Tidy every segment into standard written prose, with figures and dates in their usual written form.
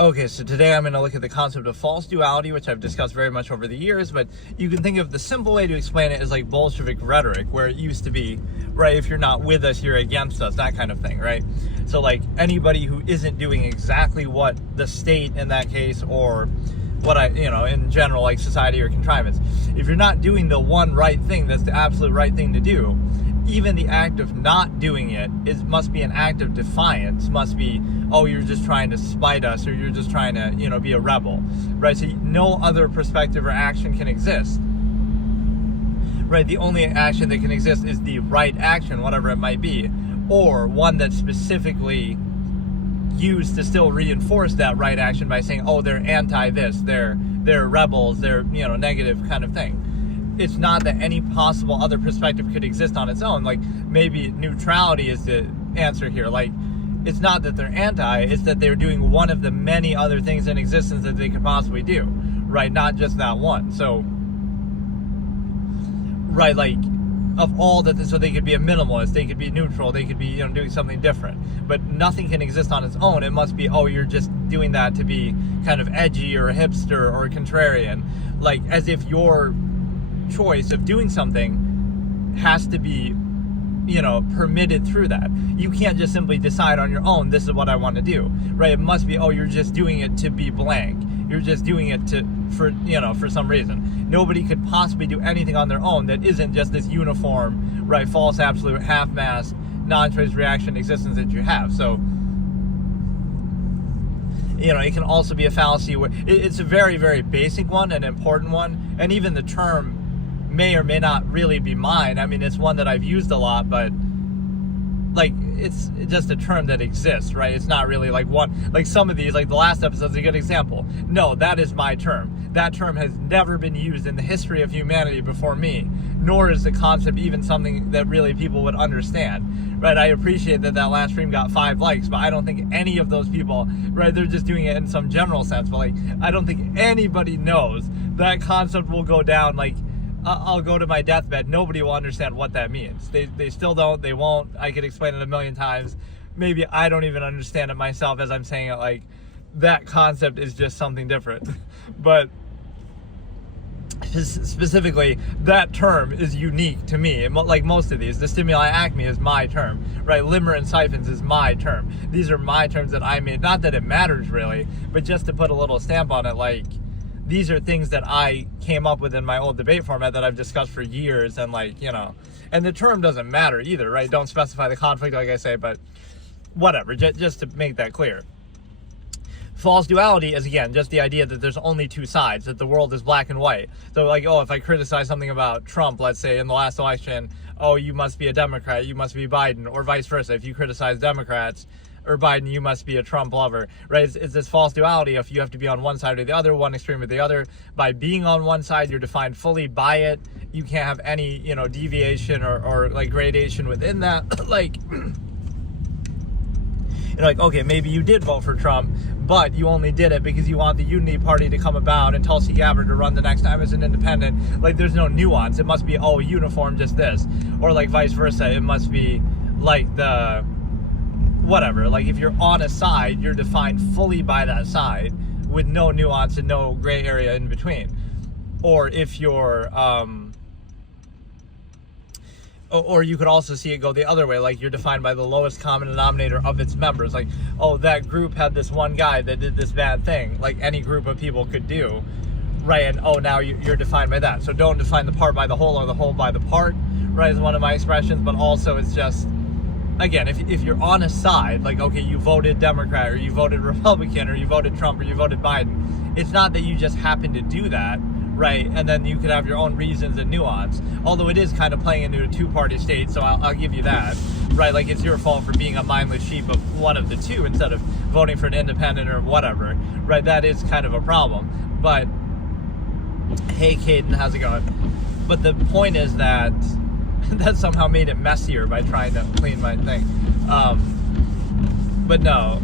Okay, so today I'm going to look at the concept of false duality, which I've discussed very much over the years, but you can think of the simple way to explain it as like Bolshevik rhetoric, where it used to be, right, if you're not with us, you're against us, that kind of thing, right? So like anybody who isn't doing exactly what the state in that case, or what in general, like society or contrivance, if you're not doing the one right thing, that's the absolute right thing to do, even the act of not doing it must be an act of defiance, must be, oh, you're just trying to spite us, or you're just trying to, be a rebel, right? So no other perspective or action can exist, right? The only action that can exist is the right action, whatever it might be, or one that's specifically used to still reinforce that right action by saying, oh, they're anti this, they're rebels, they're, negative kind of thing. It's not that any possible other perspective could exist on its own. Like, maybe neutrality is the answer here. Like, it's not that they're anti, it's that they're doing one of the many other things in existence that they could possibly do, right? Not just that one. So, right, like, of all that, so they could be a minimalist, they could be neutral, they could be, doing something different. But nothing can exist on its own. It must be, oh, you're just doing that to be kind of edgy or a hipster or a contrarian. Like, as if your choice of doing something has to be, permitted through that. You can't just simply decide on your own, this is what I want to do, right? It must be, oh, you're just doing it to be blank. You're just doing it for some reason. Nobody could possibly do anything on their own that isn't just this uniform, right, false, absolute, half-mass, non-choice reaction existence that you have. So, it can also be a fallacy where it's a very, very basic one, an important one, and even the term may or may not really be mine. I mean, it's one that I've used a lot, but like, it's just a term that exists, right? It's not really like one, like some of these, like the last episode's a good example. No, that is my term. That term has never been used in the history of humanity before me, nor is the concept even something that really people would understand, right? I appreciate that last stream got 5 likes, but I don't think any of those people, right, they're just doing it in some general sense, but like, I don't think anybody knows that concept will go down. Like, I'll go to my deathbed, nobody will understand what that means. They still don't, they won't. I could explain it a million times. Maybe I don't even understand it myself as I'm saying it. Like, that concept is just something different. But specifically, that term is unique to me. Like most of these, the stimuli acme is my term, right? Limmer and siphons is my term. These are my terms that I made. Not that it matters really, but just to put a little stamp on it, like, these are things that I came up with in my old debate format that I've discussed for years, and like, and the term doesn't matter either, right? Don't specify the conflict, like I say, but whatever, just to make that clear. False duality is, again, just the idea that there's only two sides, that the world is black and white. So like, oh, if I criticize something about Trump, let's say in the last election, oh, you must be a Democrat, you must be Biden, or vice versa. If you criticize Democrats or Biden, you must be a Trump lover, right? It's this false duality. If you have to be on one side or the other, one extreme or the other. By being on one side, you're defined fully by it. You can't have any, deviation or like gradation within that. Like, like, okay, maybe you did vote for Trump, but you only did it because you want the Unity Party to come about and Tulsi Gabbard to run the next time as an independent. Like, there's no nuance. It must be, oh, uniform, just this. Or like vice versa. It must be like the whatever. Like, if you're on a side, you're defined fully by that side with no nuance and no gray area in between. Or if you're or you could also see it go the other way, like you're defined by the lowest common denominator of its members. Like, oh, that group had this one guy that did this bad thing, like any group of people could do, right? And oh, now you're defined by that. So don't define the part by the whole or the whole by the part, right, is one of my expressions. But also, it's just, again, if you're on a side, like, okay, you voted Democrat or you voted Republican or you voted Trump or you voted Biden, it's not that you just happen to do that, right? And then you could have your own reasons and nuance. Although it is kind of playing into a two-party state, so I'll give you that, right? Like, it's your fault for being a mindless sheep of one of the two instead of voting for an independent or whatever, right? That is kind of a problem. But, hey, Caden, how's it going? But the point is that that somehow made it messier by trying to clean my thing. But no,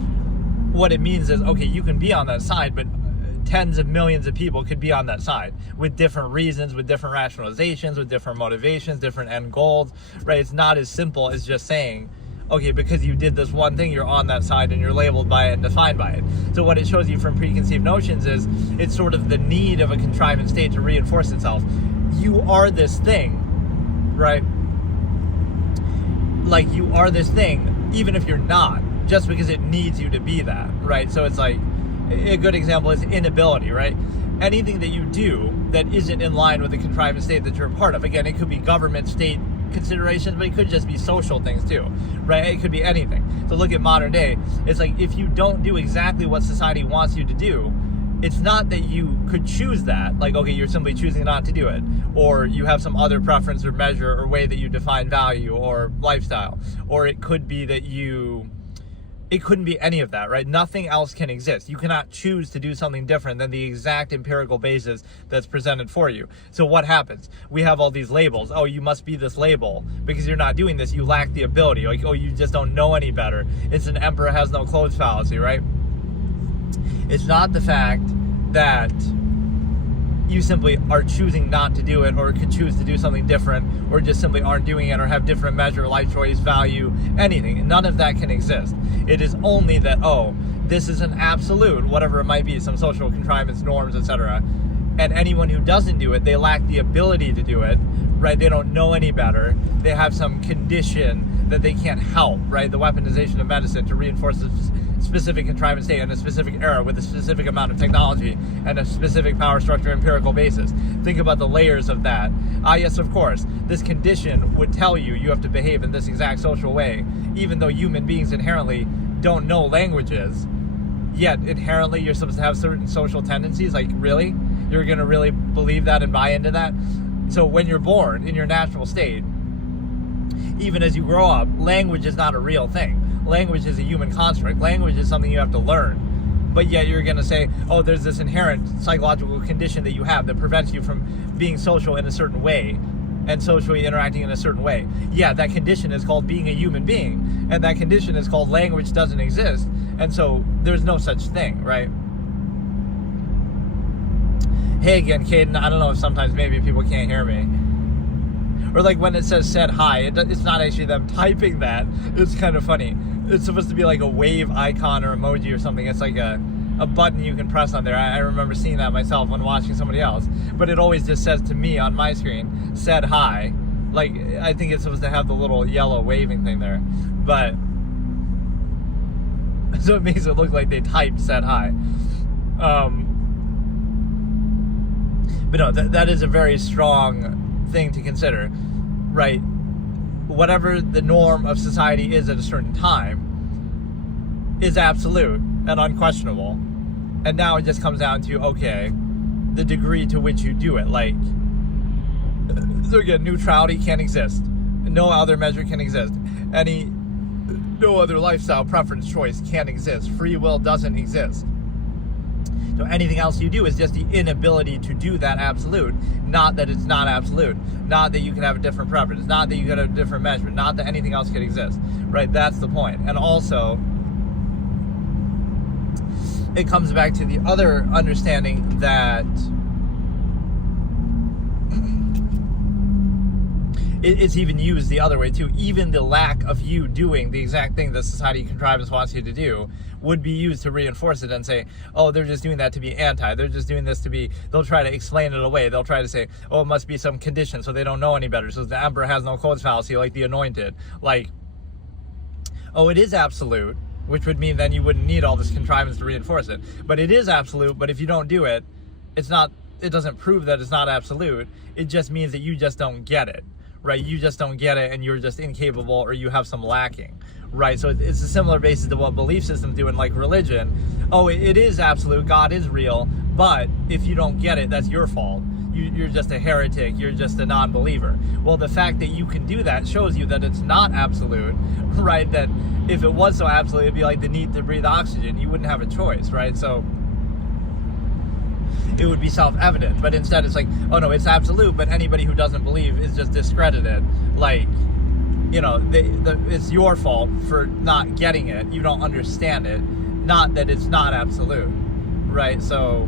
what it means is, okay, you can be on that side, but tens of millions of people could be on that side with different reasons, with different rationalizations, with different motivations, different end goals, right? It's not as simple as just saying, okay, because you did this one thing, you're on that side and you're labeled by it and defined by it. So what it shows you from preconceived notions is it's sort of the need of a contrivance state to reinforce itself. You are this thing, right? Like, you are this thing, even if you're not, just because it needs you to be that, right? So it's like, a good example is inability, right? Anything that you do that isn't in line with the contrivance state that you're a part of. Again, it could be government, state considerations, but it could just be social things too, right? It could be anything. So look at modern day. It's like, if you don't do exactly what society wants you to do, it's not that you could choose that, like, okay, you're simply choosing not to do it, or you have some other preference or measure or way that you define value or lifestyle, or it could be that it couldn't be any of that, right? Nothing else can exist. You cannot choose to do something different than the exact empirical basis that's presented for you. So what happens? We have all these labels. Oh, you must be this label. Because you're not doing this, you lack the ability. Like, oh, you just don't know any better. It's an emperor has no clothes fallacy, right? It's not the fact that you simply are choosing not to do it, or could choose to do something different, or just simply aren't doing it, or have different measure, life choice, value, anything. None of that can exist. It is only that, oh, this is an absolute, whatever it might be, some social contrivance, norms, etc. And anyone who doesn't do it, they lack the ability to do it, right? They don't know any better. They have some condition that they can't help, right? The weaponization of medicine to reinforce a specific contrivance state in a specific era with a specific amount of technology and a specific power structure empirical basis. Think about the layers of that. Yes, of course, this condition would tell you you have to behave in this exact social way, even though human beings inherently don't know languages, yet inherently you're supposed to have certain social tendencies. Like, really? You're going to really believe that and buy into that? So when you're born in your natural state, even as you grow up, language is not a real thing. Language is a human construct. Language is something you have to learn. But yet you're going to say, oh, there's this inherent psychological condition that you have that prevents you from being social in a certain way and socially interacting in a certain way. Yeah, that condition is called being a human being. And that condition is called language doesn't exist. And so there's no such thing, right? Hey again, Caden, I don't know if sometimes maybe people can't hear me. Or like when it says said hi, it's not actually them typing that. It's kind of funny. It's supposed to be like a wave icon or emoji or something. It's like a button you can press on there. I remember seeing that myself when watching somebody else. But it always just says to me on my screen, said hi. Like, I think it's supposed to have the little yellow waving thing there. But, so it makes it look like they typed said hi. But no, that is a very strong thing to consider, right? Whatever the norm of society is at a certain time is absolute and unquestionable. And now it just comes down to, okay, the degree to which you do it. Like, so again, neutrality can't exist. No other measure can exist. No other lifestyle preference choice can't exist. Free will doesn't exist. So anything else you do is just the inability to do that absolute. Not that it's not absolute. Not that you can have a different preference. Not that you can have a different measurement. Not that anything else can exist. Right? That's the point. And also, it comes back to the other understanding that it's even used the other way too. Even the lack of you doing the exact thing that society contrivance wants you to do would be used to reinforce it and say, oh, they're just doing that to be anti. They're just doing this to be, they'll try to explain it away. They'll try to say, oh, it must be some condition, so they don't know any better. So the emperor has no clothes fallacy, like the anointed. Like, oh, it is absolute, which would mean then you wouldn't need all this contrivance to reinforce it. But it is absolute, but if you don't do it, it doesn't prove that it's not absolute. It just means that you just don't get it. Right, you just don't get it, and you're just incapable, or you have some lacking, right? So it's a similar basis to what belief systems do in like religion. Oh, it is absolute, God is real, but if you don't get it, that's your fault. You're just a heretic, you're just a non-believer. Well, the fact that you can do that shows you that it's not absolute, right? That if it was so absolute, it'd be like the need to breathe oxygen. You wouldn't have a choice, right? So it would be self-evident, but instead it's like, oh no, it's absolute, but anybody who doesn't believe is just discredited. Like, you know, it's your fault for not getting it. You don't understand it, not that it's not absolute, right? So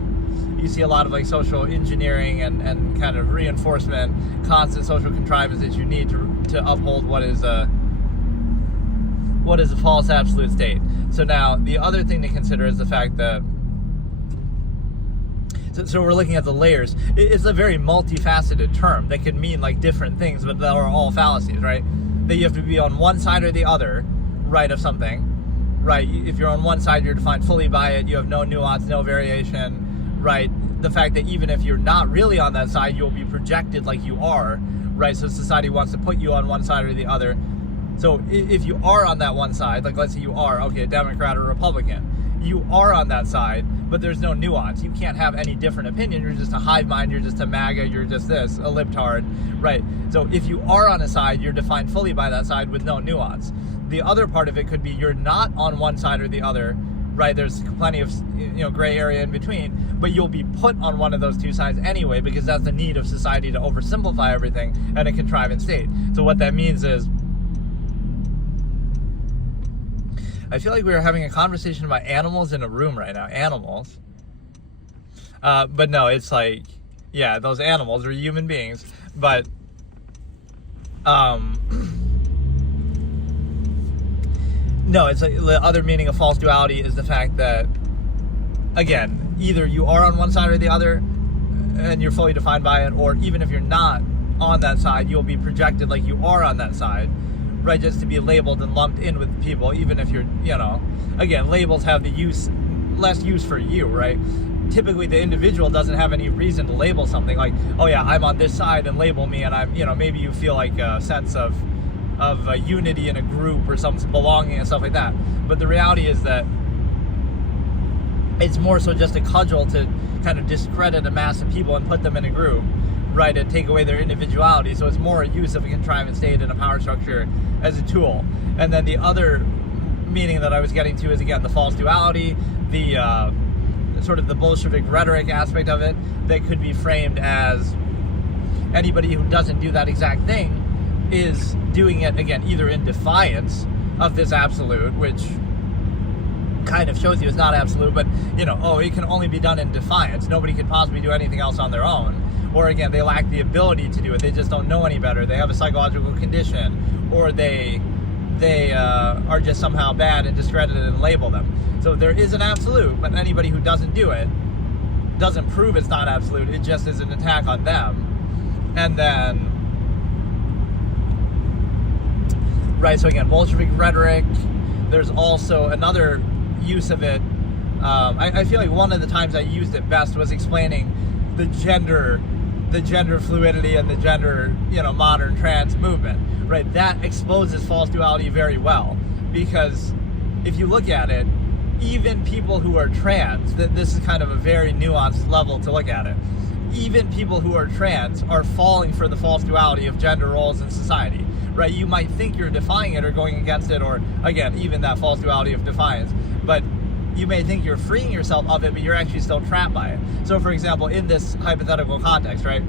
you see a lot of like social engineering and kind of reinforcement, constant social contrivance that you need to uphold what is what is a false absolute state. So now the other thing to consider is the fact that, so we're looking at the layers. It's a very multifaceted term that can mean like different things, but that are all fallacies, right? That you have to be on one side or the other, right, of something, right? If you're on one side, you're defined fully by it. You have no nuance, no variation, right? The fact that even if you're not really on that side, you'll be projected like you are, right? So society wants to put you on one side or the other. So if you are on that one side, like let's say you are, okay, a Democrat or Republican, you are on that side, but there's no nuance. You can't have any different opinion. You're just a hive mind. You're just a MAGA. You're just this, a libtard, right? So if you are on a side, you're defined fully by that side with no nuance. The other part of it could be you're not on one side or the other, right? There's plenty of gray area in between, but you'll be put on one of those two sides anyway, because that's the need of society to oversimplify everything in a contrivance state. So what that means is, I feel like we were having a conversation about animals in a room right now. Animals. But no, it's like, yeah, those animals are human beings. But, no, it's like the other meaning of false duality is the fact that, again, either you are on one side or the other, and you're fully defined by it, or even if you're not on that side, you'll be projected like you are on that side. Right, just to be labeled and lumped in with people, even if you're, again, labels have less use for you, right? Typically, the individual doesn't have any reason to label something like, oh yeah, I'm on this side and label me, and I'm, maybe you feel like a sense of unity in a group or some belonging and stuff like that. But the reality is that it's more so just a cudgel to kind of discredit a mass of people and put them in a group, right, and take away their individuality. So it's more a use of a contrivance state and a power structure as a tool. And then the other meaning that I was getting to is, again, the false duality, the sort of the Bolshevik rhetoric aspect of it that could be framed as anybody who doesn't do that exact thing is doing it, again, either in defiance of this absolute, which kind of shows you it's not absolute, but, it can only be done in defiance. Nobody could possibly do anything else on their own. Or again, they lack the ability to do it. They just don't know any better. They have a psychological condition, or they are just somehow bad and discredited and label them. So there is an absolute, but anybody who doesn't do it doesn't prove it's not absolute. It just is an attack on them. And then, right, so again, Bolshevik rhetoric. There's also another use of it. I feel like one of the times I used it best was explaining the gender fluidity and the gender, modern trans movement, right? That exposes false duality very well, because if you look at it, even people who are trans, this is kind of a very nuanced level to look at it, even people who are trans are falling for the false duality of gender roles in society, right? You might think you're defying it or going against it, or again, even that false duality of defiance, but you may think you're freeing yourself of it, but you're actually still trapped by it. So for example, in this hypothetical context, right,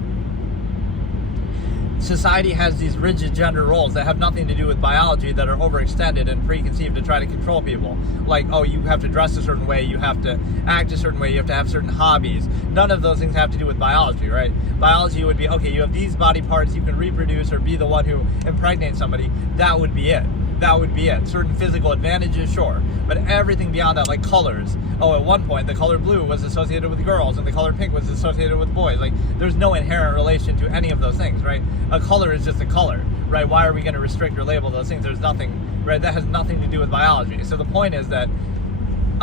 society has these rigid gender roles that have nothing to do with biology, that are overextended and preconceived to try to control people. Like, oh, you have to dress a certain way, you have to act a certain way, you have to have certain hobbies. None of those things have to do with biology, right? Biology would be, okay, you have these body parts, you can reproduce or be the one who impregnates somebody. That would be it. That would be it. Certain physical advantages, sure. But everything beyond that, like colors. Oh, at one point, the color blue was associated with girls and the color pink was associated with boys. Like, there's no inherent relation to any of those things, right? A color is just a color, right? Why are we going to restrict or label those things? There's nothing, right? That has nothing to do with biology. So the point is that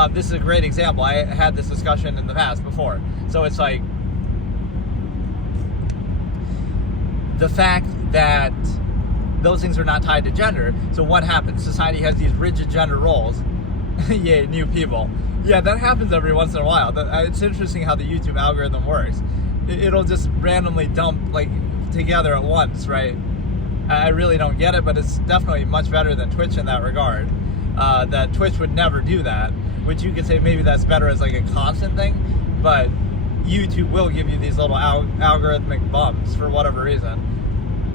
this is a great example. I had this discussion in the past before. So it's like the fact that those things are not tied to gender. So what happens? Society has these rigid gender roles. Yay, new people. Yeah, that happens every once in a while. It's interesting how the YouTube algorithm works. It'll just randomly dump like together at once, right? I really don't get it, but it's definitely much better than Twitch in that regard. That Twitch would never do that, which you could say maybe that's better as like a constant thing, but YouTube will give you these little algorithmic bumps for whatever reason.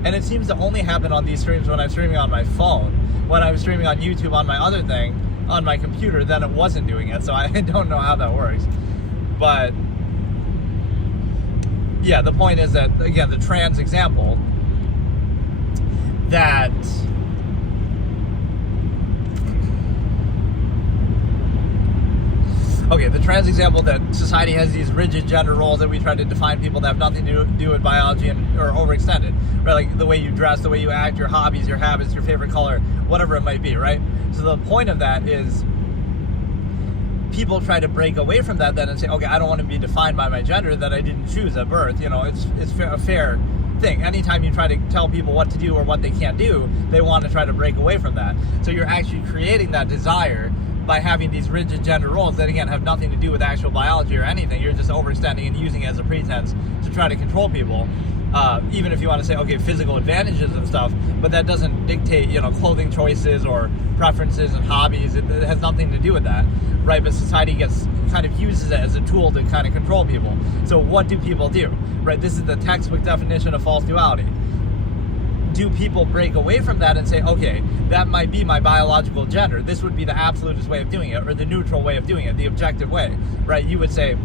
And it seems to only happen on these streams when I'm streaming on my phone. When I'm streaming on YouTube on my other thing, on my computer, then it wasn't doing it. So I don't know how that works. But yeah, the point is that, again, the trans example, that okay, the trans example, that society has these rigid gender roles that we try to define people that have nothing to do with biology or overextended, right? Like the way you dress, the way you act, your hobbies, your habits, your favorite color, whatever it might be, right? So the point of that is people try to break away from that then and say, okay, I don't want to be defined by my gender that I didn't choose at birth. You know, it's a fair thing. Anytime you try to tell people what to do or what they can't do, they want to try to break away from that. So you're actually creating that desire by having these rigid gender roles that, again, have nothing to do with actual biology or anything. You're just overextending and using it as a pretense to try to control people. Even if you want to say, okay, physical advantages and stuff, but that doesn't dictate, you know, clothing choices or preferences and hobbies. It has nothing to do with that, right? But society kind of uses it as a tool to kind of control people. So what do people do, right? This is the textbook definition of false duality. Do people break away from that and say, okay, that might be my biological gender. This would be the absolutist way of doing it, or the neutral way of doing it, the objective way, right? You would say,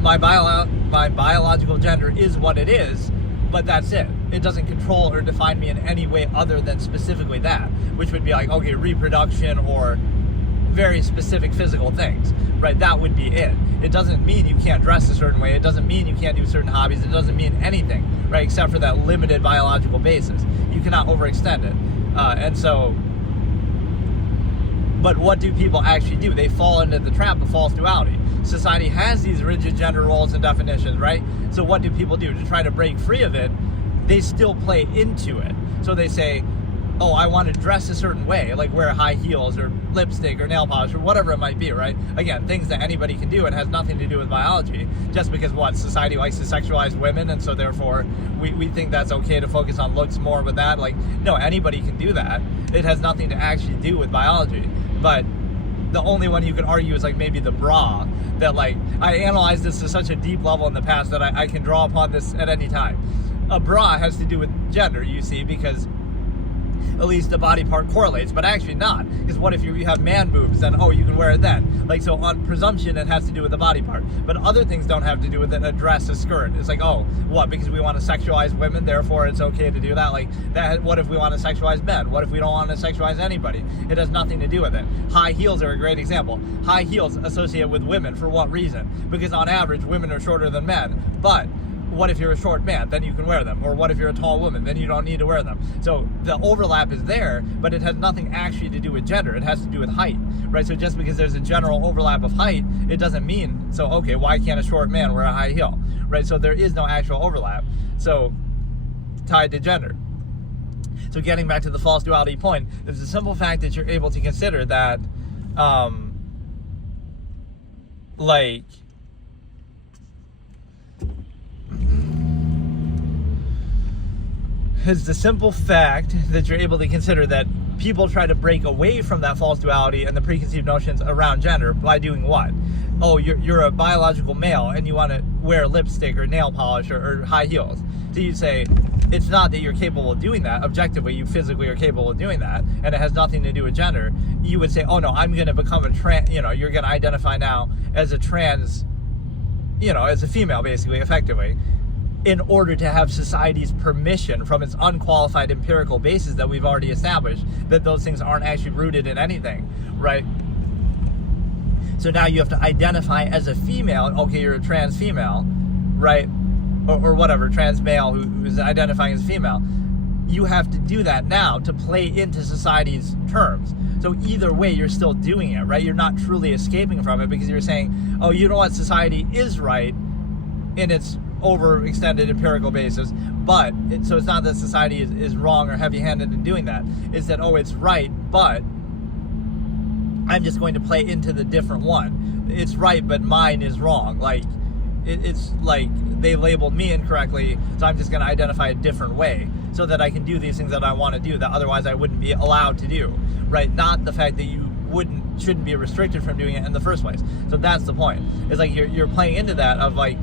my biological gender is what it is, but that's it. It doesn't control or define me in any way other than specifically that, which would be like, okay, reproduction or very specific physical things, right? That would be it. It doesn't mean you can't dress a certain way. It doesn't mean you can't do certain hobbies. It doesn't mean anything, right? Except for that limited biological basis. You cannot overextend it. But what do people actually do? They fall into the trap of false duality. Society has these rigid gender roles and definitions, right? So what do people do? To try to break free of it, they still play into it. So they say, oh, I want to dress a certain way, like wear high heels or lipstick or nail polish or whatever it might be, right? Again, things that anybody can do and has nothing to do with biology. Just because society likes to sexualize women, and so therefore we think that's okay to focus on looks more with that. Like, no, anybody can do that. It has nothing to actually do with biology. But the only one you can argue is like maybe the bra, that like, I analyzed this to such a deep level in the past that I can draw upon this at any time. A bra has to do with gender, you see, because at least the body part correlates, but actually not. Because what if you have man boobs, then, oh, you can wear it then. Like, so on presumption, it has to do with the body part. But other things don't have to do with it. A dress, a skirt. It's like, oh, what, because we want to sexualize women, therefore it's okay to do that? Like, that. What if we want to sexualize men? What if we don't want to sexualize anybody? It has nothing to do with it. High heels are a great example. High heels associate with women. For what reason? Because on average, women are shorter than men. But what if you're a short man? Then you can wear them. Or what if you're a tall woman? Then you don't need to wear them. So the overlap is there, but it has nothing actually to do with gender. It has to do with height, right? So just because there's a general overlap of height, it doesn't mean, so okay, why can't a short man wear a high heel, right? So there is no actual overlap. So tied to gender. So getting back to the false duality point, there's the simple fact that you're able to consider that, is the simple fact that you're able to consider that people try to break away from that false duality and the preconceived notions around gender by doing what? Oh, you're a biological male and you want to wear lipstick or nail polish or high heels. So you say, it's not that you're capable of doing that. Objectively, you physically are capable of doing that, and it has nothing to do with gender. You would say, oh no, I'm going to become a trans, you're going to identify now as a trans, as a female, basically, effectively, in order to have society's permission from its unqualified empirical basis that we've already established, that those things aren't actually rooted in anything, right? So now you have to identify as a female. Okay, you're a trans female, right? Or whatever, trans male who is identifying as female. You have to do that now to play into society's terms. So either way, you're still doing it, right? You're not truly escaping from it, because you're saying, oh, you know what, society is right in its overextended empirical basis, but so it's not that society is wrong or heavy-handed in doing that. It's that, oh, it's right, but I'm just going to play into the different one. It's right, but mine is wrong. Like, it's like they labeled me incorrectly, so I'm just going to identify a different way so that I can do these things that I want to do that otherwise I wouldn't be allowed to do, right? Not the fact that you shouldn't be restricted from doing it in the first place. So that's the point. It's like you're playing into that of like,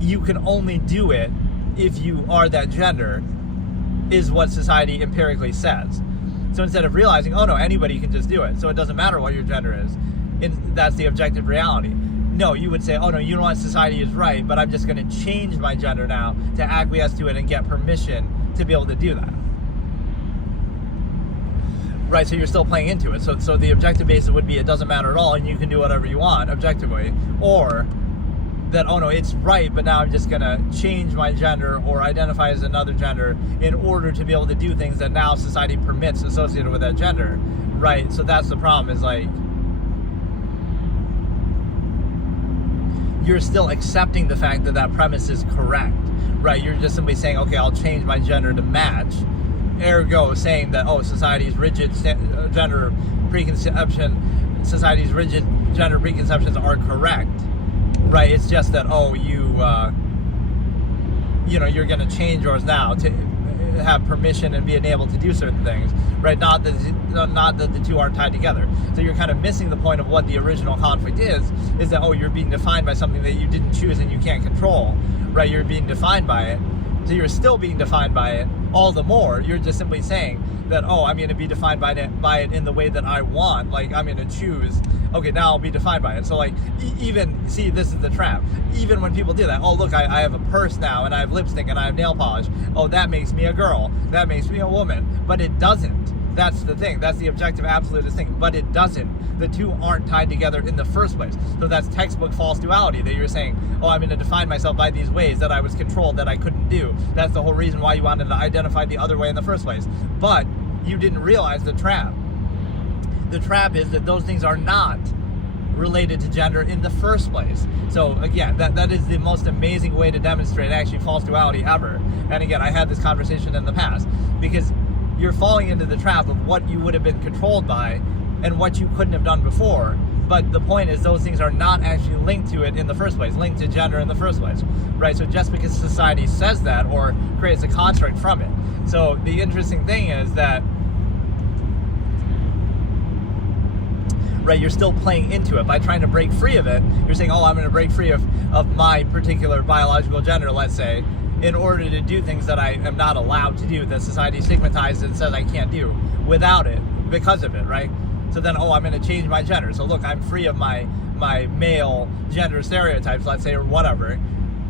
you can only do it if you are that gender, is what society empirically says. So instead of realizing, oh no, anybody can just do it, so it doesn't matter what your gender is, that's the objective reality. No, you would say, oh no, you know what, society is right, but I'm just going to change my gender now to acquiesce to it and get permission to be able to do that. right? So you're still playing into it. So the objective basis would be it doesn't matter at all and you can do whatever you want objectively. Or that, oh no, it's right, but now I'm just gonna change my gender or identify as another gender in order to be able to do things that now society permits associated with that gender, right? So that's the problem, is like, you're still accepting the fact that that premise is correct, right? You're just simply saying, okay, I'll change my gender to match, ergo saying that, oh, society's rigid gender preconceptions are correct. Right, it's just that, oh, you're going to change yours now to have permission and being able to do certain things, right? Not that the two aren't tied together. So you're kind of missing the point of what the original conflict is that, oh, you're being defined by something that you didn't choose and you can't control, right? You're being defined by it. So you're still being defined by it all the more. You're just simply saying that, oh, I'm going to be defined by it in the way that I want. Like, I'm going to choose, okay, now I'll be defined by it. So, like, even, see, this is the trap. Even when people do that, oh, look, I have a purse now, and I have lipstick, and I have nail polish. Oh, that makes me a girl. That makes me a woman. But it doesn't. That's the thing. That's the objective absolutist thing. But it doesn't. The two aren't tied together in the first place. So that's textbook false duality, that you're saying, oh, I'm going to define myself by these ways that I was controlled, that I couldn't do. That's the whole reason why you wanted to identify the other way in the first place. But you didn't realize the trap. The trap is that those things are not related to gender in the first place. So again, that is the most amazing way to demonstrate actually false duality ever. And again, I had this conversation in the past, because you're falling into the trap of what you would have been controlled by and what you couldn't have done before. But the point is, those things are not actually linked to it in the first place, linked to gender in the first place, right? So just because society says that or creates a construct from it. So the interesting thing is that, right, you're still playing into it by trying to break free of it. You're saying, oh, I'm going to break free of my particular biological gender, let's say, in order to do things that I am not allowed to do, that society stigmatizes and says I can't do without it, because of it, right? So then, oh, I'm going to change my gender. So look, I'm free of my male gender stereotypes, let's say, or whatever,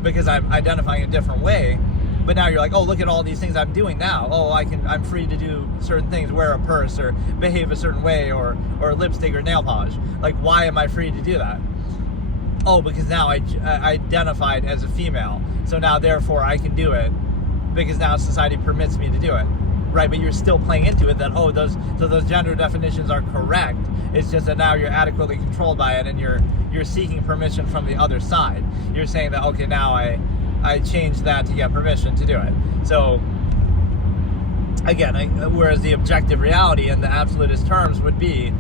because I'm identifying a different way. But now you're like, oh, look at all these things I'm doing now. Oh, I'm free to do certain things, wear a purse or behave a certain way or lipstick or nail polish. Like, why am I free to do that? Oh, because now I identified as a female. So now, therefore, I can do it because now society permits me to do it. Right, but you're still playing into it that, oh, those gender definitions are correct. It's just that now you're adequately controlled by it and you're seeking permission from the other side. You're saying that, okay, now I changed that to get permission to do it. So again, whereas the objective reality in the absolutist terms would be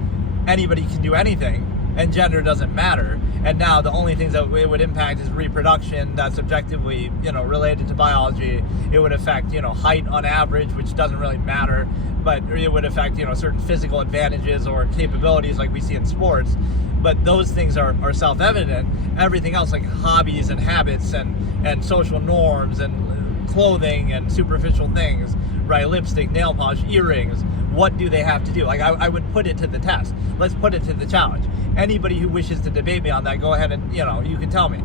anybody can do anything and gender doesn't matter. And now the only things that it would impact is reproduction. That's objectively, related to biology. It would affect, height on average, which doesn't really matter, but it would affect, certain physical advantages or capabilities like we see in sports. But those things are self-evident. Everything else, like hobbies and habits and social norms and clothing and superficial things, right? Lipstick, nail polish, earrings. What do they have to do? Like, I would put it to the test. Let's put it to the challenge. Anybody who wishes to debate me on that, go ahead and, you can tell me.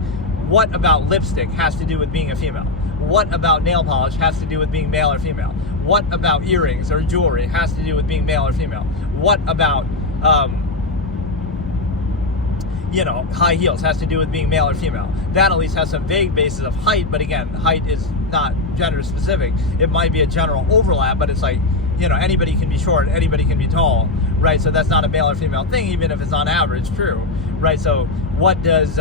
What about lipstick has to do with being a female? What about nail polish has to do with being male or female? What about earrings or jewelry has to do with being male or female? What about, high heels has to do with being male or female? That at least has some vague basis of height, but again, height is not gender specific. It might be a general overlap, but it's like, anybody can be short, anybody can be tall, right? So that's not a male or female thing, even if it's on average true, right? So what does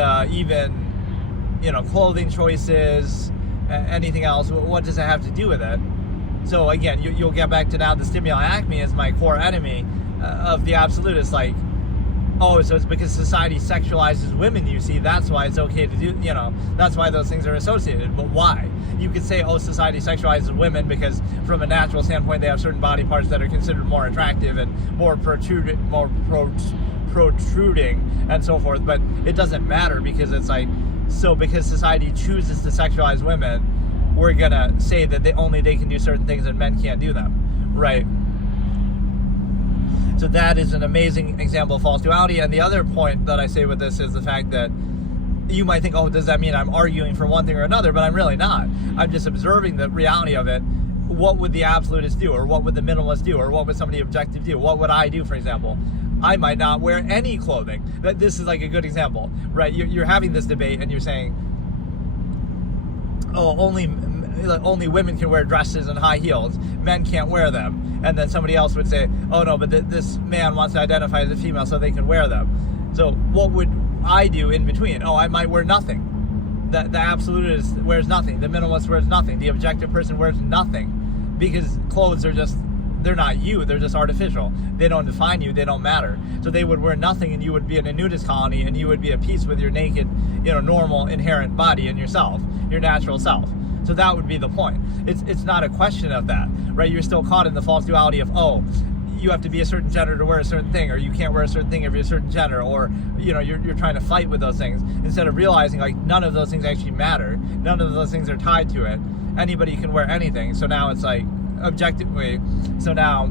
clothing choices, anything else, what does it have to do with it? So again, you'll get back to now the stimuli acme is my core enemy of the absolutist, like, oh, so it's because society sexualizes women, you see, that's why it's okay to do, that's why those things are associated. But why? You could say, oh, society sexualizes women because from a natural standpoint, they have certain body parts that are considered more attractive and more protruding and so forth. But it doesn't matter, because it's like, so because society chooses to sexualize women, we're going to say that they can do certain things and men can't do them, right? So that is an amazing example of false duality. And the other point that I say with this is the fact that you might think, oh, does that mean I'm arguing for one thing or another? But I'm really not. I'm just observing the reality of it what would the absolutist do, or what would the minimalist do, or what would somebody objective do? What would I do, for example? I might not wear any clothing. This is like a good example, right? You're having this debate and you're saying, oh, only women can wear dresses and high heels, men can't wear them. And then somebody else would say, oh no, but this man wants to identify as a female so they can wear them. So what would I do in between? Oh, I might wear nothing. The absolutist wears nothing. The minimalist wears nothing. The objective person wears nothing, because clothes are just, they're not you, they're just artificial. They don't define you, they don't matter. So they would wear nothing and you would be in a nudist colony and you would be at peace with your naked, normal inherent body and yourself, your natural self. So that would be the point. It's not a question of that, right? You're still caught in the false duality of, oh, you have to be a certain gender to wear a certain thing, or you can't wear a certain thing if you're a certain gender, or you're trying to fight with those things instead of realizing like none of those things actually matter. None of those things are tied to it. Anybody can wear anything. So now it's like objectively. So now,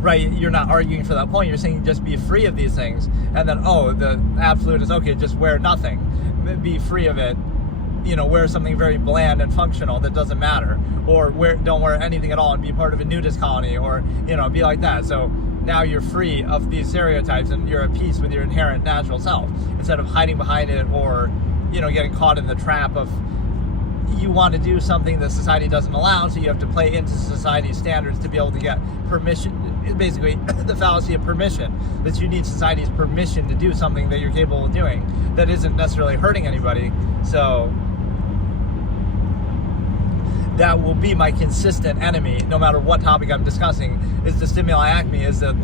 right, you're not arguing for that point. You're saying just be free of these things, and then the absolute is okay. Just wear nothing. Be free of it. Wear something very bland and functional that doesn't matter, or don't wear anything at all and be part of a nudist colony, or be like that. So now you're free of these stereotypes and you're at peace with your inherent natural self, instead of hiding behind it, or getting caught in the trap of you want to do something that society doesn't allow, so you have to play into society's standards to be able to get permission. Basically the fallacy of permission, that you need society's permission to do something that you're capable of doing that isn't necessarily hurting anybody. So that will be my consistent enemy, no matter what topic I'm discussing, is the stimuli acme, is that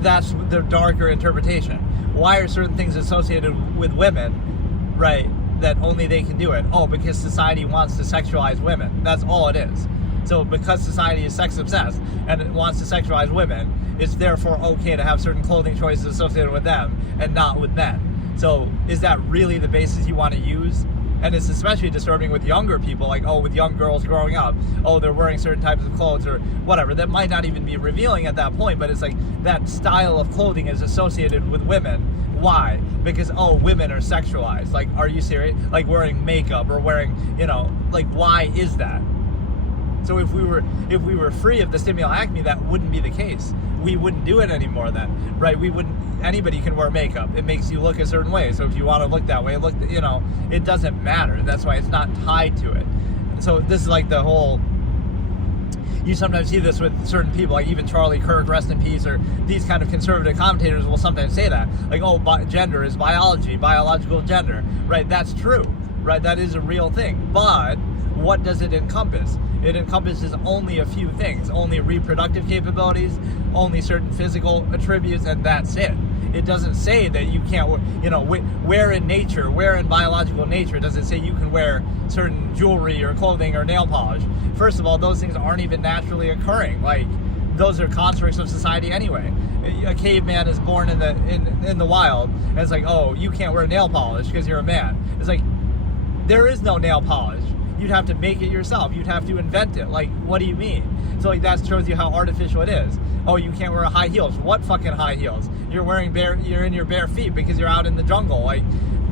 that's the darker interpretation. Why are certain things associated with women, right, that only they can do it? Oh, because society wants to sexualize women. That's all it is. So because society is sex obsessed and it wants to sexualize women, it's therefore okay to have certain clothing choices associated with them and not with men. So is that really the basis you want to use? And it's especially disturbing with younger people, with young girls growing up, they're wearing certain types of clothes or whatever. That might not even be revealing at that point, but it's like that style of clothing is associated with women. Why? Because, women are sexualized. Are you serious? Wearing makeup or wearing, why is that? So if we were free of the stimuli acme, that wouldn't be the case. We wouldn't do it anymore then, right? Anybody can wear makeup. It makes you look a certain way. So if you want to look that way, it doesn't matter. That's why it's not tied to it. So this is like the whole, you sometimes see this with certain people, like even Charlie Kirk, rest in peace, or these kind of conservative commentators will sometimes say that, gender is biology, biological gender, right? That's true, right? That is a real thing. But what does it encompass? It encompasses only a few things, only reproductive capabilities, only certain physical attributes, and that's it. It doesn't say that you can't, where in nature, where in biological nature does it say you can wear certain jewelry or clothing or nail polish? First of all, those things aren't even naturally occurring. Those are constructs of society anyway. A caveman is born in the wild, and it's you can't wear nail polish because you're a man. It's there is no nail polish. You'd have to make it yourself. You'd have to invent it. What do you mean? So that shows you how artificial it is. Oh, you can't wear high heels. What fucking high heels? You're in your bare feet because you're out in the jungle.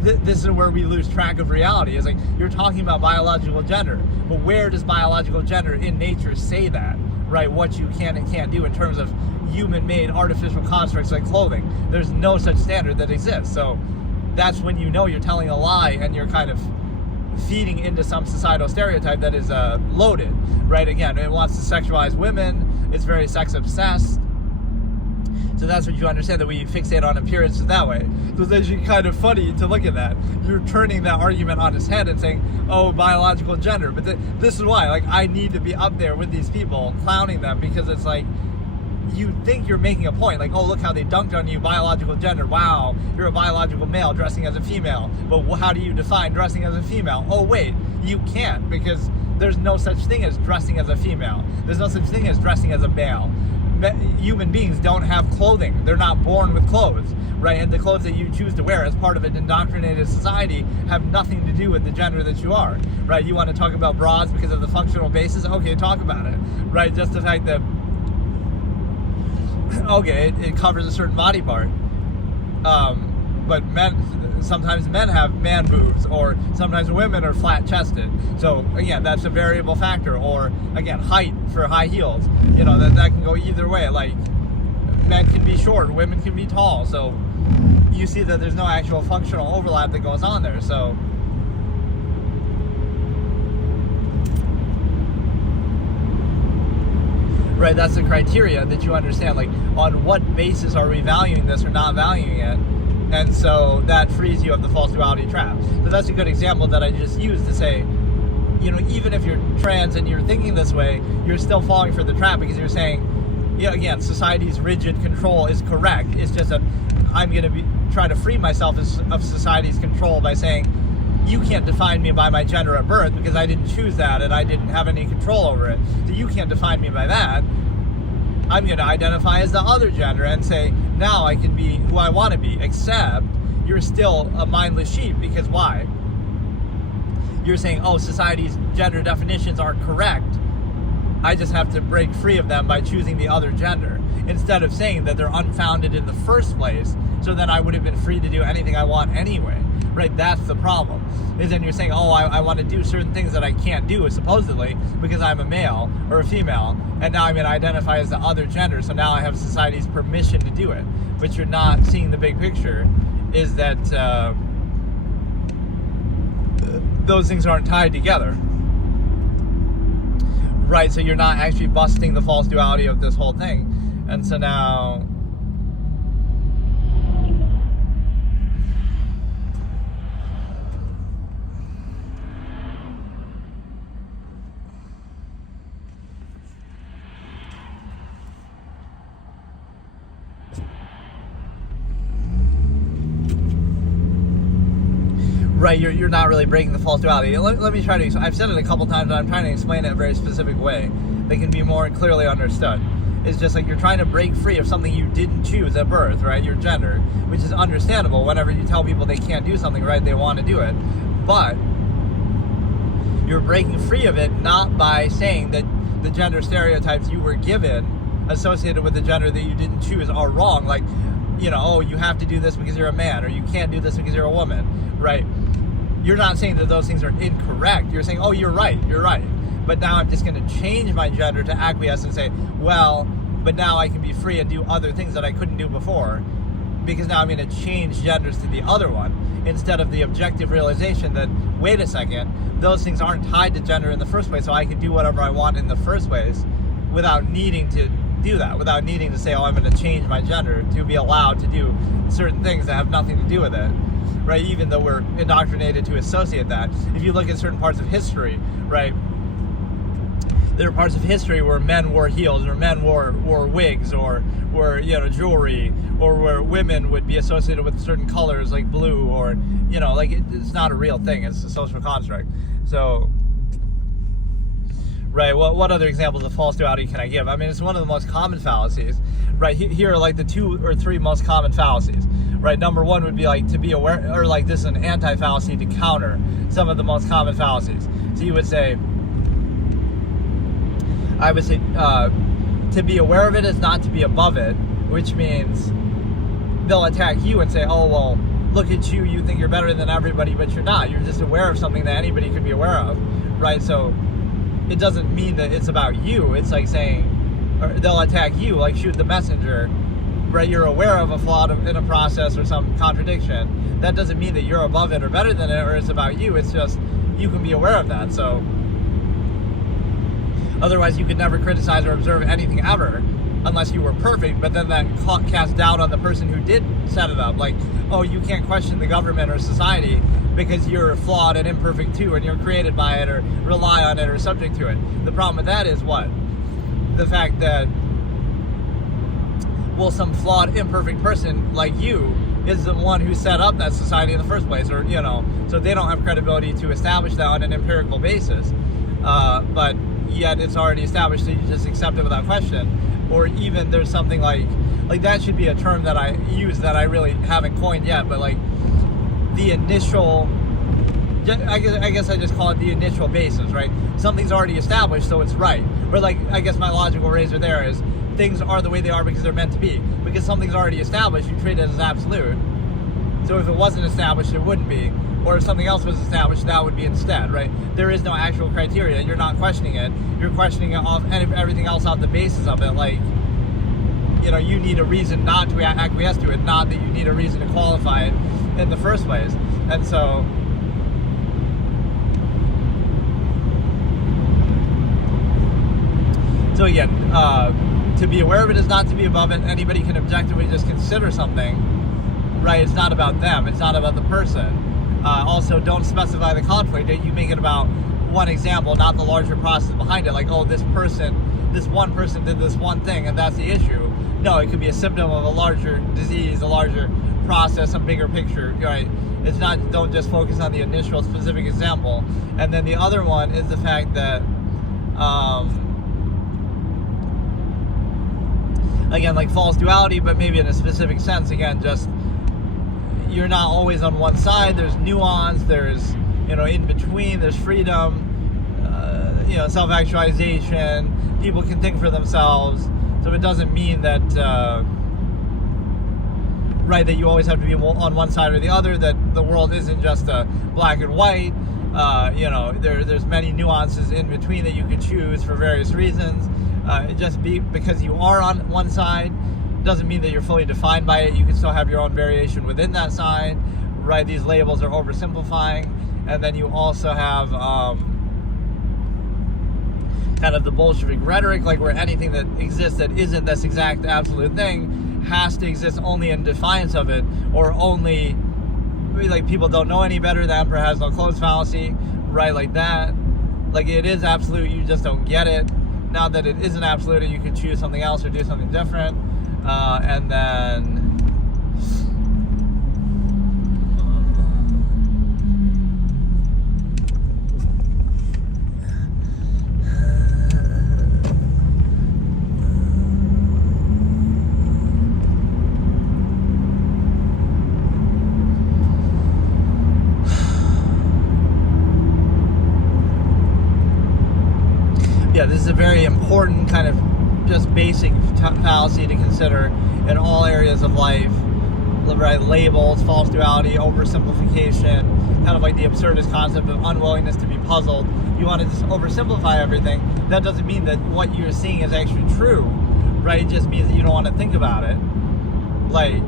This is where we lose track of reality. It's you're talking about biological gender, but where does biological gender in nature say that, right? What you can and can't do in terms of human-made artificial constructs like clothing. There's no such standard that exists. So that's when you're telling a lie and you're kind of feeding into some societal stereotype that is loaded, right? Again, it wants to sexualize women. It's very sex obsessed. So that's what you understand, that we fixate on appearances that way. So it's actually kind of funny to look at that. You're turning that argument on its head and saying, biological gender. But this is why, I need to be up there with these people, clowning them, because it's you think you're making a point, look how they dunked on you, biological gender. Wow, you're a biological male dressing as a female. But how do you define dressing as a female? Oh, wait, you can't, because there's no such thing as dressing as a female. There's no such thing as dressing as a male. Human beings don't have clothing. They're not born with clothes, right? And the clothes that you choose to wear as part of an indoctrinated society have nothing to do with the gender that you are, right? You want to talk about bras because of the functional basis? Okay, talk about it, right? Just the fact that, okay, it covers a certain body part. but sometimes men have man boobs, or sometimes women are flat chested. So again, that's a variable factor. Or again, height for high heels, that can go either way. Like, men can be short, women can be tall. So you see that there's no actual functional overlap that goes on there. So right, that's the criteria that you understand. Like, on what basis are we valuing this or not valuing it? And so that frees you of the false duality trap. So that's a good example that I just used to say, even if you're trans and you're thinking this way, you're still falling for the trap, because you're saying, again, society's rigid control is correct. It's just that I'm going to try to free myself of society's control by saying, you can't define me by my gender at birth because I didn't choose that and I didn't have any control over it. So you can't define me by that. I'm going to identify as the other gender and say, now I can be who I want to be, except you're still a mindless sheep. Because why? You're saying, oh, society's gender definitions are correct. I just have to break free of them by choosing the other gender, instead of saying that they're unfounded in the first place, so then I would have been free to do anything I want anyway. Right? That's the problem. Is then you're saying, oh, I want to do certain things that I can't do, supposedly, because I'm a male or a female, and now I'm going to identify as the other gender, so now I have society's permission to do it. But you're not seeing the big picture, is that those things aren't tied together. Right, so you're not actually busting the false duality of this whole thing. And so now, right, you're not really breaking the false duality. Let me try to, I've said it a couple times, and I'm trying to explain it in a very specific way that can be more clearly understood. It's just like you're trying to break free of something you didn't choose at birth, right? Your gender, which is understandable. Whenever you tell people they can't do something, right, they want to do it. But you're breaking free of it not by saying that the gender stereotypes you were given associated with the gender that you didn't choose are wrong. Like, oh, you have to do this because you're a man, or you can't do this because you're a woman, right? You're not saying that those things are incorrect. You're saying, oh, you're right. But now I'm just going to change my gender to acquiesce and say, well, but now I can be free and do other things that I couldn't do before, because now I'm going to change genders to the other one, instead of the objective realization that, wait a second, those things aren't tied to gender in the first place, so I can do whatever I want in the first place without needing to do that, without needing to say, oh, I'm going to change my gender to be allowed to do certain things that have nothing to do with it. Right, even though we're indoctrinated to associate that. If you look at certain parts of history, right, there are parts of history where men wore heels, or men wore wigs, or wore jewelry, or where women would be associated with certain colors like blue, or like it's not a real thing. It's a social construct. So, right, what other examples of false duality can I give? I mean, it's one of the most common fallacies. Right, here are like the 2 or 3 most common fallacies. Right, number one would be like to be aware, or like this is an anti-fallacy to counter some of the most common fallacies. So you would say, I would say, to be aware of it is not to be above it, which means they'll attack you and say, oh, well, look at you, you think you're better than everybody, but you're not. You're just aware of something that anybody could be aware of, right? So it doesn't mean that it's about you. It's like saying, or they'll attack you, like shoot the messenger. Right, you're aware of a flaw in a process or some contradiction. That doesn't mean that you're above it or better than it, or it's about you. It's just you can be aware of that. So otherwise, you could never criticize or observe anything ever, unless you were perfect. But then that casts doubt on the person who did set it up. Like, oh, you can't question the government or society because you're flawed and imperfect too, and you're created by it, or rely on it, or subject to it. The problem with that is what? The fact that, well, some flawed, imperfect person like you is the one who set up that society in the first place, or so they don't have credibility to establish that on an empirical basis. But yet it's already established, so you just accept it without question. Or even there's something like that should be a term that I use that I really haven't coined yet, but like the initial, I guess I just call it the initial basis, right? Something's already established, so it's right. Or like, I guess my logical razor there is, things are the way they are because they're meant to be. Because something's already established, you treat it as absolute. So if it wasn't established, it wouldn't be. Or if something else was established, that would be instead, right? There is no actual criteria. You're not questioning it. You're questioning it off everything else off the basis of it. Like, you need a reason not to acquiesce to it, not that you need a reason to qualify it in the first place. And so again, to be aware of it is not to be above it. Anybody can objectively just consider something, right? It's not about them. It's not about the person. Also, don't specify the conflict. You make it about one example, not the larger process behind it. Like, oh, this one person did this one thing, and that's the issue. No, it could be a symptom of a larger disease, a larger process, a bigger picture, right? It's not, don't just focus on the initial specific example. And then the other one is the fact that, again, like false duality, but maybe in a specific sense, again, just, you're not always on one side. There's nuance, there's, in between, there's freedom, self-actualization. People can think for themselves. So it doesn't mean that, right, that you always have to be on one side or the other, that the world isn't just black and white. There's many nuances in between that you can choose for various reasons. Because you are on one side doesn't mean that you're fully defined by it. You can still have your own variation within that side, right? These labels are oversimplifying. And then you also have kind of the Bolshevik rhetoric, like where anything that exists that isn't this exact absolute thing has to exist only in defiance of it, or only, like, people don't know any better, the emperor has no clothes fallacy, right? Like that. Like, it is absolute, you just don't get it. Now that it isn't absolute, you can choose something else or do something different. And then this is a very important kind of just basic fallacy to consider in all areas of life, right? Labels, false duality, oversimplification, kind of like the absurdist concept of unwillingness to be puzzled. You want to just oversimplify everything. That doesn't mean that what you're seeing is actually true, right? It just means that you don't want to think about it. Like,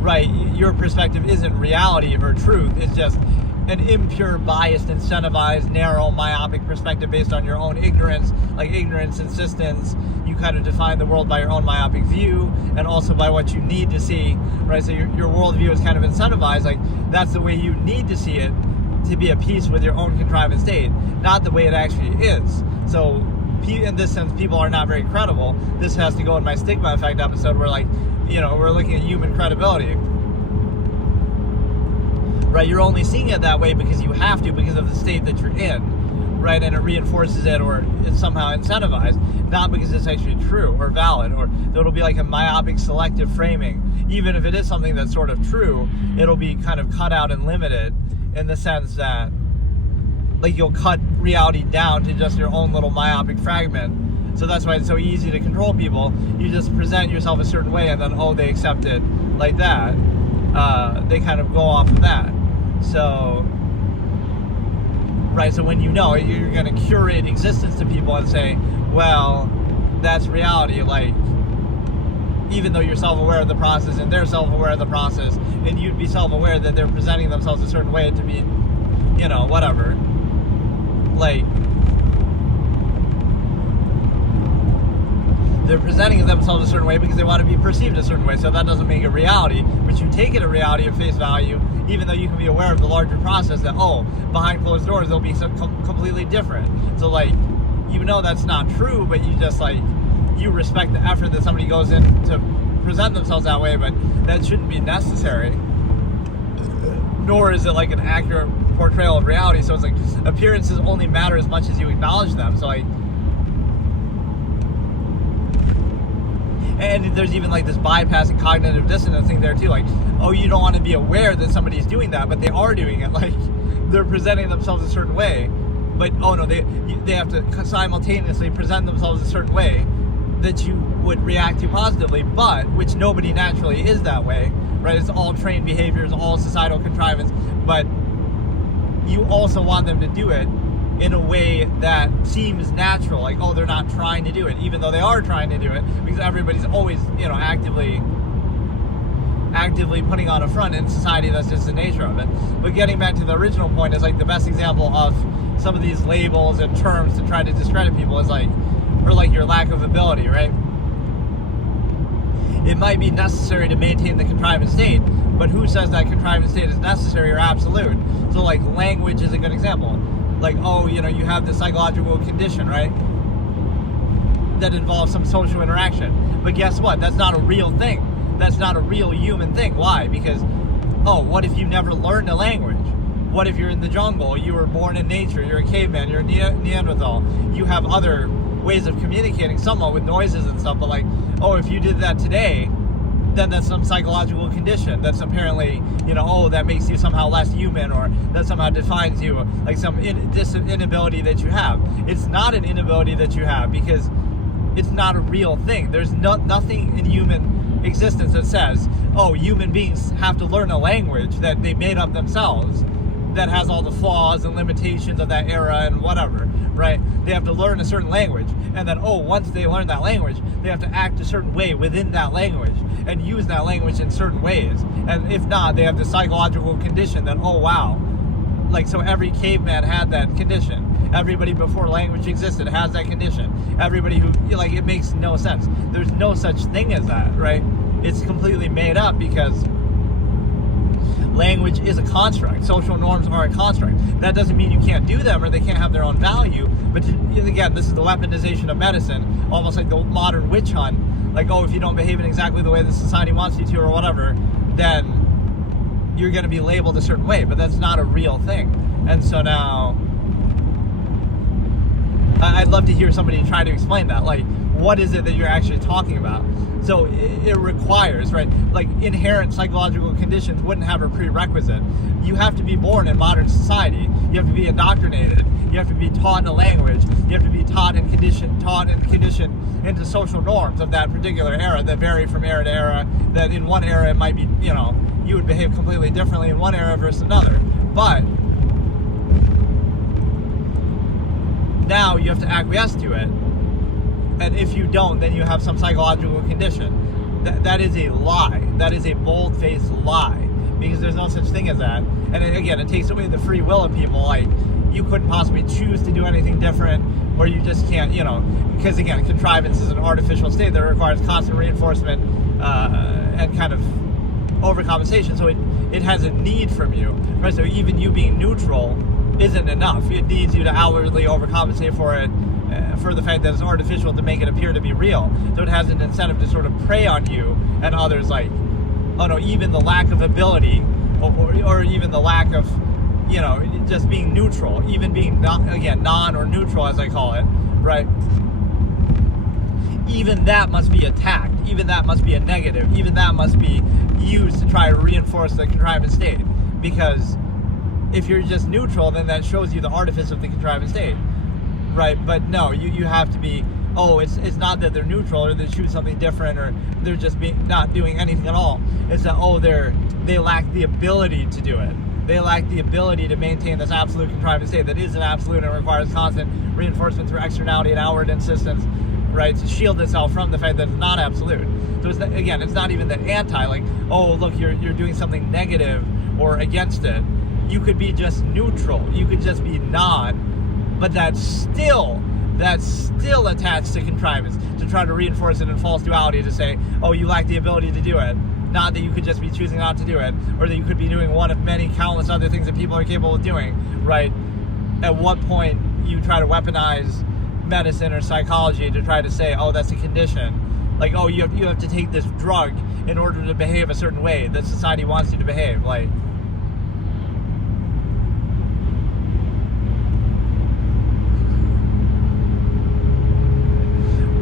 right, your perspective isn't reality or truth. It's just an impure, biased, incentivized, narrow, myopic perspective based on your own ignorance, like ignorance, insistence. You kind of define the world by your own myopic view, and also by what you need to see, right? So your worldview is kind of incentivized, like that's the way you need to see it to be at peace with your own contrivance state, not the way it actually is. So in this sense, people are not very credible. This has to go in my stigma effect episode where, like, we're looking at human credibility. Right, you're only seeing it that way because you have to, because of the state that you're in, right? And it reinforces it, or it's somehow incentivized, not because it's actually true or valid, or it'll be like a myopic selective framing. Even if it is something that's sort of true, it'll be kind of cut out and limited in the sense that, like, you'll cut reality down to just your own little myopic fragment. So that's why it's so easy to control people. You just present yourself a certain way, and then, oh, they accept it like that. They kind of go off of that. So, right, so when you're going to curate existence to people and say, well, that's reality, like, even though you're self-aware of the process and they're self-aware of the process, and you'd be self-aware that they're presenting themselves a certain way to be, whatever, like, they're presenting themselves a certain way because they want to be perceived a certain way. So that doesn't make it reality, but you take it a reality at face value, even though you can be aware of the larger process that, oh, behind closed doors, they'll be completely different. So, like, that's not true, but you just, like, you respect the effort that somebody goes in to present themselves that way, but that shouldn't be necessary. Nor is it, like, an accurate portrayal of reality. So it's like, appearances only matter as much as you acknowledge them. So, like, and there's even, like, this bypassing cognitive dissonance thing there too, like, oh, you don't want to be aware that somebody's doing that, but they are doing it. Like, they're presenting themselves a certain way, but oh no, they have to simultaneously present themselves a certain way that you would react to positively, but which nobody naturally is that way, right? It's all trained behaviors, all societal contrivance, but you also want them to do it in a way that seems natural, like, oh, they're not trying to do it, even though they are trying to do it, because everybody's always, actively putting on a front in society. That's just the nature of it. But getting back to the original point, is like the best example of some of these labels and terms to try to discredit people is like your lack of ability, right? It might be necessary to maintain the contrivance state, but who says that contrivance state is necessary or absolute? So like language is a good example. Like, oh, you have this psychological condition, right, that involves some social interaction. But guess what? That's not a real thing. That's not a real human thing. Why? Because, what if you never learned a language? What if you're in the jungle, you were born in nature, you're a caveman, you're a Neanderthal, you have other ways of communicating somewhat with noises and stuff, but like, if you did that today, then that's some psychological condition that's apparently, that makes you somehow less human, or that somehow defines you, like some inability that you have. It's not an inability that you have, because it's not a real thing. There's nothing in human existence that says, human beings have to learn a language that they made up themselves, that has all the flaws and limitations of that era and whatever, right? They have to learn a certain language, and then, once they learn that language, they have to act a certain way within that language and use that language in certain ways. And if not, they have the psychological condition that, so every caveman had that condition. Everybody before language existed has that condition. Everybody who, it makes no sense. There's no such thing as that, right? It's completely made up, because language is a construct. Social norms are a construct. That doesn't mean you can't do them or they can't have their own value. But again, this is the weaponization of medicine, almost like the modern witch hunt. Like, if you don't behave in exactly the way the society wants you to or whatever, then you're going to be labeled a certain way. But that's not a real thing. And so now, I'd love to hear somebody try to explain that. Like, what is it that you're actually talking about? So it requires, right, like inherent psychological conditions wouldn't have a prerequisite. You have to be born in modern society. You have to be indoctrinated. You have to be taught in a language. You have to be taught and conditioned into social norms of that particular era that vary from era to era. That in one era it might be, you would behave completely differently in one era versus another. But now you have to acquiesce to it. And if you don't, then you have some psychological condition. That is a lie. That is a bold-faced lie, because there's no such thing as that. And again, it takes away the free will of people. Like, you couldn't possibly choose to do anything different, or you just can't, because again, contrivance is an artificial state that requires constant reinforcement and kind of overcompensation. So it has a need from you, right? So even you being neutral isn't enough. It needs you to outwardly overcompensate for it, for the fact that it's artificial, to make it appear to be real. So it has an incentive to sort of prey on you and others, like, even the lack of ability, or even the lack of, just being neutral, even being non or neutral, as I call it, right? Even that must be attacked. Even that must be a negative. Even that must be used to try to reinforce the contrivance state. Because if you're just neutral, then that shows you the artifice of the contrivance state. Right, but no, you have to be, it's not that they're neutral or they choose something different or they're just not doing anything at all. It's that, they lack the ability to do it. They lack the ability to maintain this absolute contrivance state that is an absolute and requires constant reinforcement through externality and outward insistence, right, to shield itself from the fact that it's not absolute. So it's not even that anti, like, look, you're doing something negative or against it. You could be just neutral. You could just be non. But that's still attached to contrivance, to try to reinforce it in false duality, to say, you lack the ability to do it. Not that you could just be choosing not to do it, or that you could be doing one of many countless other things that people are capable of doing, right? At what point you try to weaponize medicine or psychology to try to say, that's a condition. Like, you have to take this drug in order to behave a certain way that society wants you to behave. Like,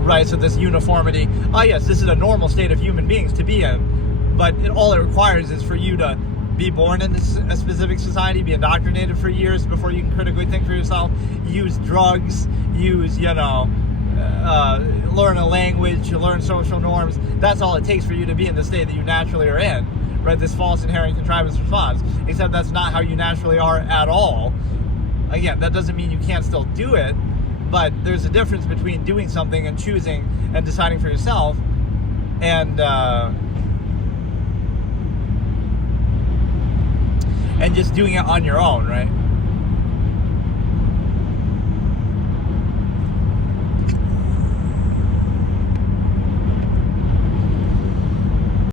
right, so this uniformity, yes, this is a normal state of human beings to be in, but all it requires is for you to be born in a specific society, be indoctrinated for years before you can critically think for yourself, use drugs, learn a language, learn social norms. That's all it takes for you to be in the state that you naturally are in, right? This false inherent contrivance response, except that's not how you naturally are at all. Again, that doesn't mean you can't still do it, but there's a difference between doing something and choosing and deciding for yourself, and just doing it on your own, right?